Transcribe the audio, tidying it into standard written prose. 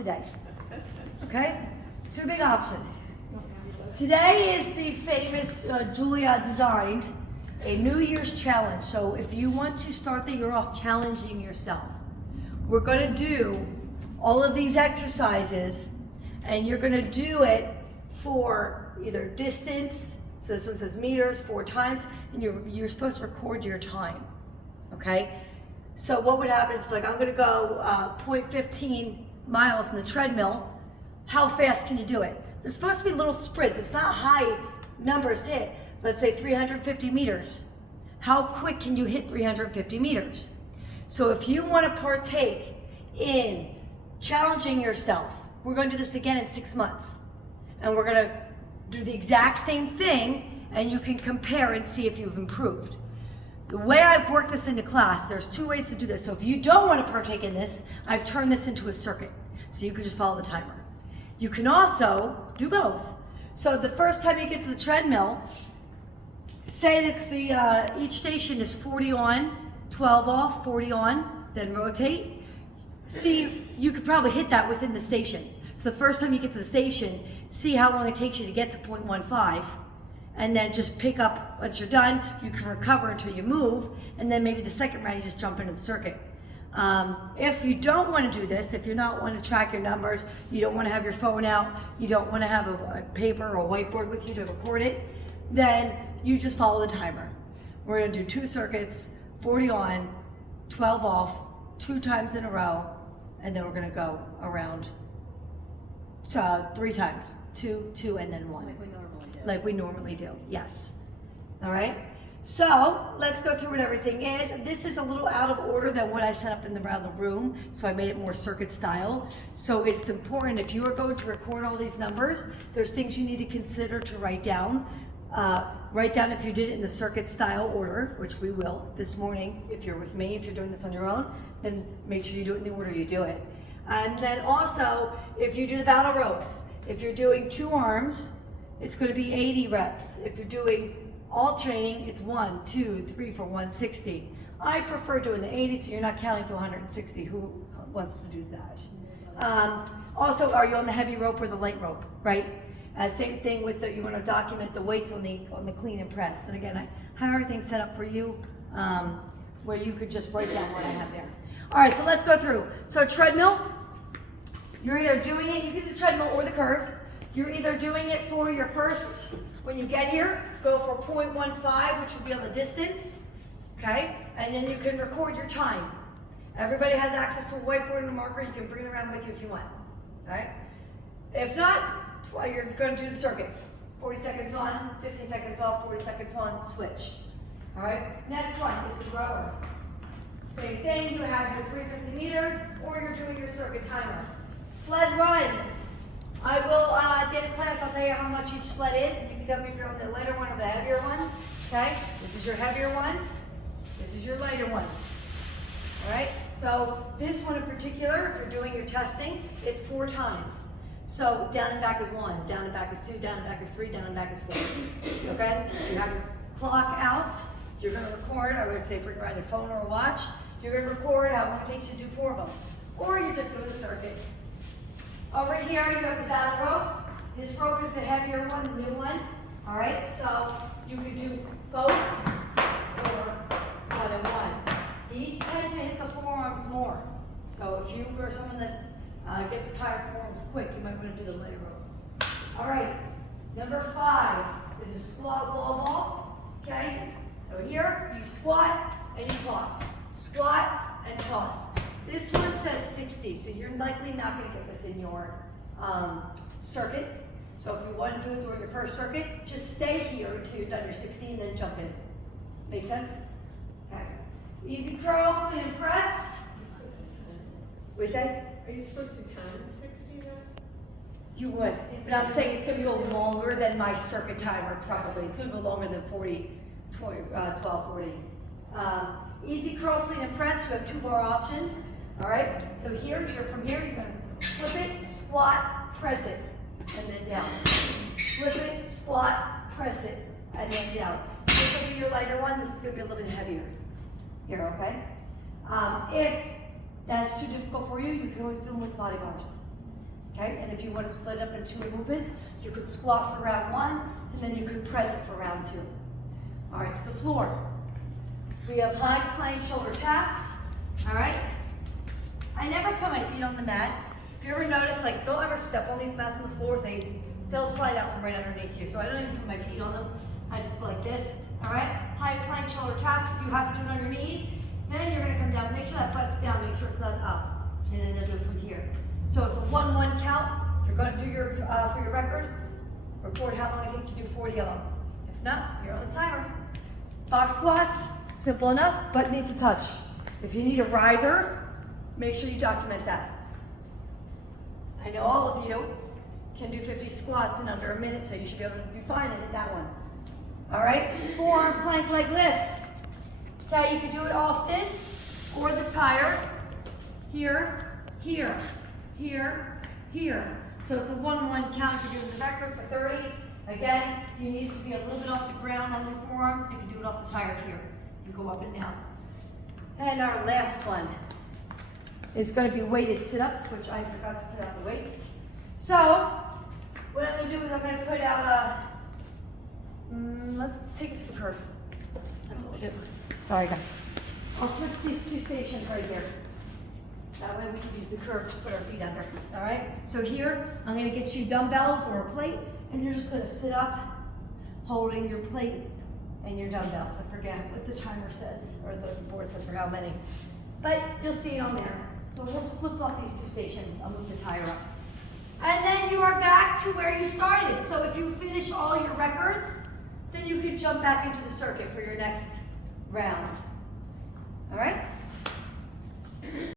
today. Okay? Two big options. Today is the famous Julia designed a New Year's challenge. So if you want to start the year off challenging yourself, we're going to do all of these exercises, and you're going to do it for either distance, so this one says meters 4 times, and you're supposed to record your time. Okay? So what would happen is, like, I'm going to go 0.15 miles in the treadmill. How fast can you do it? There's supposed to be little sprints. It's not high numbers to hit. Let's say 350 meters. How quick can you hit 350 meters? So if you want to partake in challenging yourself, we're going to do this again in 6 months. And we're going to do the exact same thing, and you can compare and see if you've improved. The way I've worked this into class, there's 2 ways to do this. So if you don't want to partake in this, I've turned this into a circuit. So you can just follow the timer. You can also do both. So the first time you get to the treadmill, say that each station is 40 on, 12 off, 40 on, then rotate. See, you could probably hit that within the station. So the first time you get to the station, see how long it takes you to get to 0.15, and then just pick up, once you're done, you can recover until you move, and then maybe the second round you just jump into the circuit. If you don't want to do this, if you don't want to track your numbers, you don't want to have your phone out, you don't want to have a paper or a whiteboard with you to record it, then you just follow the timer. We're going to do 2 circuits, 40 on, 12 off, 2 times in a row, and then we're going to go around 3 times, 2, 2, and then 1. Like we normally do, yes. All right? So let's go through what everything is. This is a little out of order than what I set up around the room, so I made it more circuit style. So it's important, if you are going to record all these numbers, there's things you need to consider to write down. Write down if you did it in the circuit style order, which we will this morning. If you're with me, if you're doing this on your own, then make sure you do it in the order you do it. And then also, if you do the battle ropes, if you're doing 2 arms, it's going to be 80 reps. If you're doing all training, it's 1, 2, 3 for 160. I prefer doing the 80, so you're not counting to 160. Who wants to do that? Also, are you on the heavy rope or the light rope, right? Same thing with you want to document the weights on the clean and press. And again, I have everything set up for you where you could just write down what I have there. All right, so let's go through. So treadmill, you're either doing it, you can do the treadmill or the curve. You're either doing it for your first, when you get here, go for 0.15, which would be on the distance, okay? And then you can record your time. Everybody has access to a whiteboard and a marker. You can bring it around with you if you want, all right? If not, you're going to do the circuit. 40 seconds on, 15 seconds off, 40 seconds on, switch. All right, next one is the rower. Same thing, you have your 350 meters, or you're doing your circuit timer. Sled runs. I will, at the end of class, I'll tell you how much each sled is, and you can tell me if you're on the lighter one or the heavier one. Okay, this is your heavier one, this is your lighter one. All right, so this one in particular, if you're doing your testing, it's 4 times. So down and back is 1, down and back is 2, down and back is 3, down and back is 4. Okay? If you have your clock out, you're going to record. I would say bring around your phone or a watch. You're going to record how long it takes you to do 4 of them. Or you're just doing the circuit. Over here, you have the battle ropes. This rope is the heavier one, the new one. All right? So you can do both or 1 and 1. These tend to hit the forearms more. So if you are someone that gets tired forearms quick, you might want to do the lighter rope. All right, number 5 is a squat wall ball. Okay, so here you squat and you toss, squat and toss. This one says 60, so you're likely not going to get this in your circuit. So if you want to do it during your first circuit, just stay here until you're done your 60 and then jump in. Make sense? Okay. Easy curl, clean and press. What do you say? Are you supposed to time 60 then? You would, but I'm saying it's going to go longer than my circuit timer probably. It's going to go longer than 12, 40. Easy curl, clean and press. You have 2 more options. All right, so here, from here, you're going to flip it, squat, press it, and then down. Flip it, squat, press it, and then down. This will be your lighter one. This is going to be a little bit heavier. Here, okay? If that's too difficult for you, you can always do them with body bars. Okay, and if you want to split it up into 2 movements, you could squat for round 1, and then you could press it for round 2. All right, to the floor. We have high plank shoulder taps. All right. I never put my feet on the mat. If you ever notice, like, don't ever step on these mats on the floors. They'll slide out from right underneath you. So I don't even put my feet on them. I just go like this. All right. High plank shoulder taps. If you have to do it on your knees, then you're gonna come down. Make sure that butt's down. Make sure it's not up. And then you'll do it from here. So it's a 1-1 count. If you're gonna do your for your record, record how long it takes you to do 40 of them. If not, you're on the timer. Box squats, simple enough, but needs a touch. If you need a riser, make sure you document that. I know all of you can do 50 squats in under a minute, so you should be able to be fine at that one. All right, forearm plank leg lifts. Okay, you can do it off this or this higher. Here, here, here, here. So it's a 1-1 count. You're doing the record for 30. Again, if you need it to be a little bit off the ground on your forearms, you can do it off the tire here. You go up and down. And our last one is going to be weighted sit-ups, which I forgot to put out the weights. So what I'm going to do is I'm going to put out let's take us to the curve. That's what we'll do. Sorry, guys. I'll switch these 2 stations right here. That way we can use the curve to put our feet under. All right? So here, I'm going to get you dumbbells or a plate, and you're just going to sit up holding your plate and your dumbbells. I forget what the timer says, or the board says for how many. But you'll see it on there. So we'll flip-flop these 2 stations. I'll move the tire up. And then you are back to where you started. So if you finish all your records, then you can jump back into the circuit for your next round. All right?